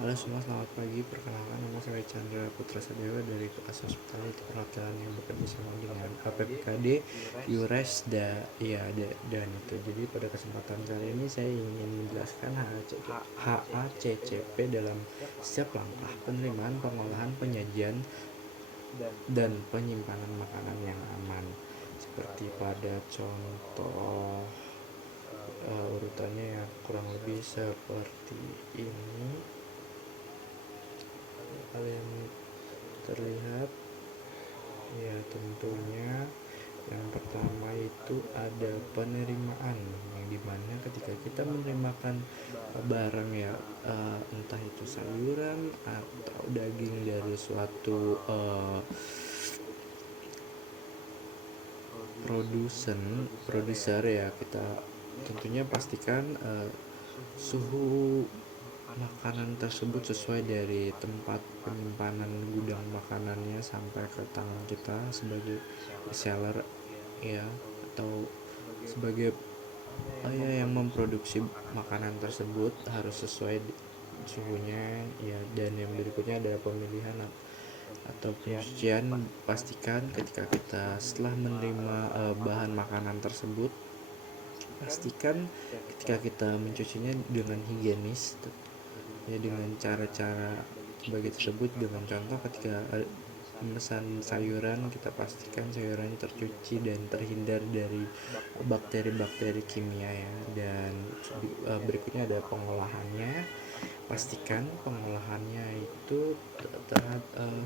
Halo semua, selamat pagi. Perkenalkan, nama saya Chandra Putra Sadewa dari kelas Hospitality Perhotelan yang bekerja sama dengan PPKD, Yures, dan itu. Jadi pada kesempatan kali ini saya ingin menjelaskan HACCP dalam setiap langkah penerimaan, pengolahan, penyajian, dan penyimpanan makanan yang aman. Seperti pada contoh urutannya yang kurang lebih seperti ini. Hal yang terlihat ya tentunya yang pertama itu ada penerimaan, yang dimana ketika kita menerimakan barang ya, entah itu sayuran atau daging dari suatu produser ya, kita tentunya pastikan suhu makanan tersebut sesuai dari tempat penyimpanan gudang makanannya sampai ke tangan kita sebagai reseller ya, atau sebagai yang memproduksi makanan tersebut harus sesuai suhunya ya. Dan yang berikutnya adalah pemilihan atau pencucian. Pastikan ketika kita setelah menerima bahan makanan tersebut, pastikan ketika kita mencucinya dengan higienis ya, dengan cara-cara sebagai tersebut. Dengan contoh, ketika memesan sayuran, kita pastikan sayurannya tercuci dan terhindar dari bakteri-bakteri kimia ya. Dan berikutnya ada pengolahannya. Pastikan pengolahannya itu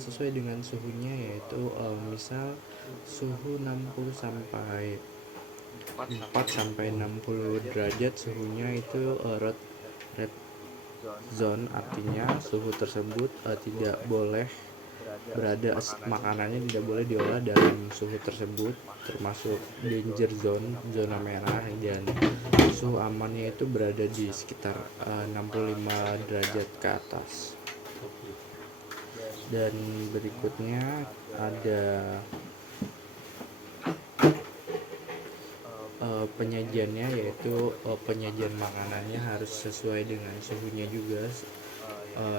sesuai dengan suhunya, yaitu misal suhu 60 sampai 60 derajat suhunya itu red zone, artinya suhu tersebut tidak boleh berada, makanannya tidak boleh diolah dalam suhu tersebut, termasuk danger zone, zona merah, dan suhu amannya itu berada di sekitar 65 derajat ke atas. Dan berikutnya ada penyajiannya, yaitu penyajian makanannya harus sesuai dengan suhunya juga,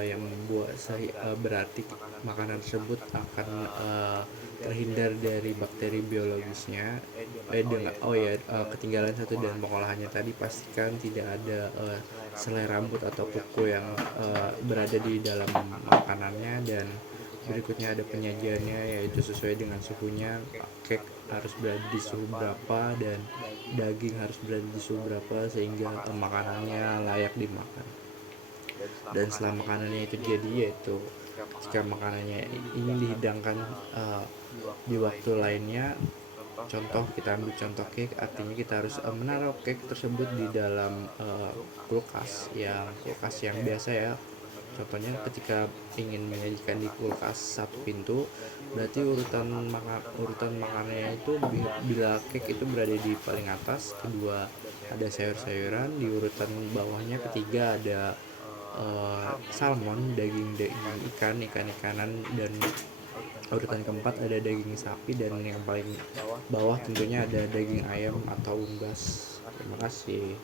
yang membuat berarti makanan tersebut akan terhindar dari bakteri biologisnya. Ketinggalan satu dan pengolahannya tadi, pastikan tidak ada selai rambut atau kuku yang berada di dalam makanannya. Dan berikutnya ada penyajiannya, yaitu sesuai dengan suhunya. Cake harus berada di suhu berapa dan daging harus berada di suhu berapa sehingga makanannya layak dimakan. Dan setelah makanannya itu jadi, yaitu ketika makanannya ingin dihidangkan di waktu lainnya, contoh kita ambil contoh cake, artinya kita harus menaruh cake tersebut di dalam kulkas yang biasa ya. Contohnya ketika ingin menyajikan di kulkas satu pintu, berarti urutan makanannya itu, bila cake itu berada di paling atas, kedua ada sayur-sayuran, di urutan bawahnya ketiga ada salmon, daging ikan-ikanan, dan urutan keempat ada daging sapi, dan yang paling bawah tentunya ada daging ayam atau unggas. Terima kasih.